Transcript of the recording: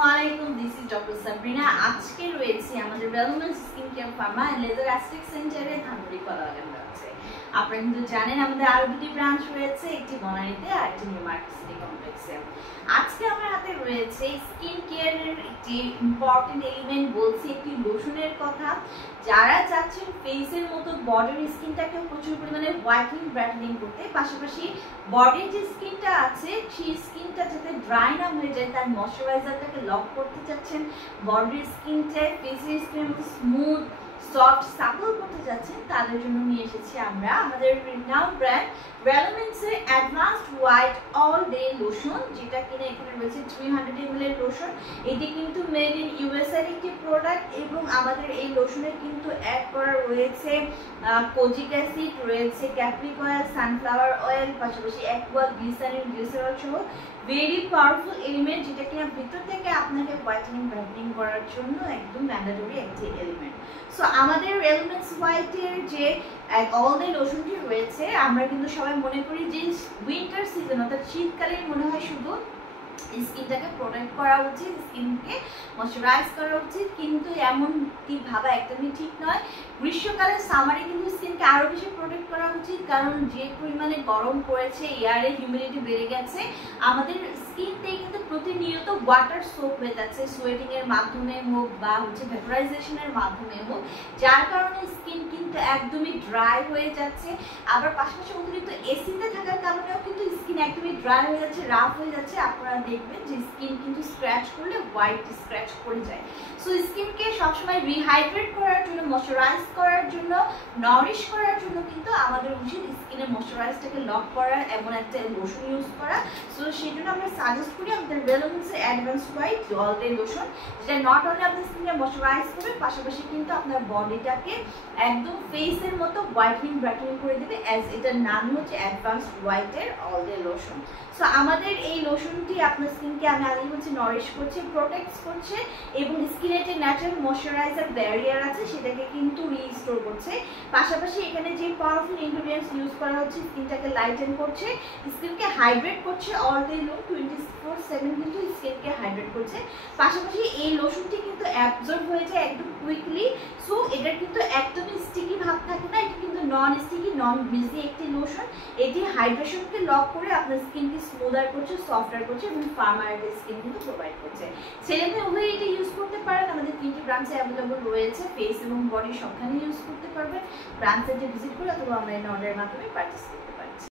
আসসালামুআলাইকুম, this is doctor Sabrina. আজকে রয়েছে আমাদের wellness skin care pharma and laser aesthetic সেন্টারে ধানমন্ডি কলাবাগান ব্রাঞ্চে। আপনারা কিন্তু জানেন আমাদের আরো দুটি ব্রাঞ্চ রয়েছে, একটি বনানীতে আর একটি নিউ মার্কেট সিটি কমপ্লেক্সে। আজকে আমার হাতে রয়েছে স্কিন কেয়ারের একটি ইম্পর্টেন্ট এলিমেন্ট, বলছি একটি লোশনের কথা। যারা চাচ্ছেন ফেসের মতো বডির স্কিনটাকে প্রচুর পরিমাণে হোয়াইটেনিং ব্রাইটেনিং করতে, পাশাপাশি বডির যে স্কিনটা আছে সেই স্কিনটা যাতে ড্রাই না হয়ে যায়, তার ময়শ্চারাইজারটাকে লক করতে চাচ্ছেন, বডির স্কিনটা ফেসের স্কিনের মতো স্মুথ সফট সাপল করতে যাচ্ছেন, তাদের জন্য নিয়ে এসেছি আমরা আমাদের রিনাউন্ড ব্র্যান্ড রেলোমেন্টসের advanced white all day lotion, যেটা কিনা এখানে রয়েছে 300 ml এর লোশন। এটি কিন্তু মেড ইন ইউএস এর একটি প্রোডাক্ট এবং আমাদের এই লোশনে কিন্তু অ্যাড করা রয়েছে কোজিক অ্যাসিড, রয়েছে ক্যাপ্রিক অয়েল, সানফ্লাওয়ার অয়েল, পাশাপাশি অ্যাকুয়া গ্লিসারিন গ্লিসারল সহ ভেরি পাওয়ারফুল এলিমেন্ট, যেটা কিনা ভিতর থেকে আপনাকে হোয়াইটেনিং ব্রাইটেনিং করার জন্য একদম ম্যান্ডেটরি একটি এলিমেন্ট। সো আমাদের এলিমেন্টস হোয়াইটের যে অল ডে লোশনটি রয়েছে, আমরা কিন্তু সবাই মনে করি যে উইন্টার সিজন অর্থাৎ শীতকালে মনে হয় শুধু স্কিনটাকে প্রোটেক্ট করা উচিত, স্কিনকে ময়শ্চারাইজ করা উচিত, কিন্তু এমনটি ভাবা একদমই ঠিক নয়। গ্রীষ্মকালে সামারে কিন্তু স্কিনকে আরো বেশি প্রোটেক্ট করা উচিত, কারণ যে পরিমাণে গরম পড়েছে, এয়ারে হিউমিডিটি বেড়ে গেছে, আমাদের স্কিনতে কিন্তু প্রতিনিয়ত ওয়াটার সোক হয়ে যাচ্ছে, সোয়েটিং এর মাধ্যমে হোক বা ভেপোরাইজেশনের মাধ্যমে হোক, যার কারণে স্কিন কিন্তু একদমই ড্রাই হয়ে যাচ্ছে। আবার পাশাপাশি অতিরিক্ত এসিতে থাকার কারণেও কিন্তু স্কিন একদমই ড্রাই হয়ে যাচ্ছে, রাফ হয়ে যাচ্ছে। আপনারা দেখবেন যে স্কিন কিন্তু স্ক্র্যাচ করলে হোয়াইট স্ক্র্যাচ করে যায়। সো স্কিনকে সবসময় রিহাইড্রেট করার জন্য, ময়শ্চারাইজ করার জন্য, নরিশ করার জন্য কিন্তু আমাদের উচিত স্কিনের ময়শ্চারাইজটাকে লক করা, এমন একটা লোশন ইউজ করা। সো সেই জন্য আমরা সাজেস্ট করি আমাদের রেলোমেন্টসের advance white all day lotion, যেটা নট অনলি আপনার স্কিনকে ময়শ্চারাইজ করবে, পাশাপাশি কিন্তু আপনার বডিটাকে একদম ফেসের মতো হোয়াইটেনিং ব্রাইটেনিং করে দেবে, অ্যাজ এটার নাম হচ্ছে অ্যাডভান্স হোয়াইটের অল ডে লোশন। সো আমাদের এই লোশনটি আপনার স্কিনকে আমি আগে বলছি নরিশ করছে, প্রোটেক্ট করছে এবং স্কিনের যে ন্যাচারাল ময়শ্চারাইজার ব্যারিয়ার আছে সেটাকে কিন্তু রিস্টোর করছে। পাশাপাশি এখানে যে পাওয়ারফুল ইনগ্রেডিয়েন্টস ইউজ করা হচ্ছে, স্কিনটাকে লাইটেন করছে, স্কিনকে হাইড্রেট করছে, অল ডে লং 24/7 কিন্তু স্কিনকে হাইড্রেট করছে। পাশাপাশি এই লোশনটি কিন্তু অ্যাবজর্ব হয়ে যায় একদম কুইকলি। সো এটার কিন্তু একদমই স্টিকি ভাব থাকে না, এটা কিন্তু নন স্টিকি নন গ্রিজি একটি লোশন। এটি হাইড্রেশনকে লক করে আপনার স্কিনকে স্মুদার করছে, সফটার করছে এবং ফার্মার স্কিন কিন্তু প্রোভাইড করছে। ছেলে মেয়ে উভয়ই এটা ইউজ করতে পারেন। আমাদের 3টি ব্রাঞ্চে অ্যাভেলেবল রয়েছে, ফেস এবং বডি সবখানে ইউজ করতে পারবেন। ব্রাঞ্চে ভিজিট করে অথবা অনলাইন অর্ডারের মাধ্যমে পারচেস করতে পারছি।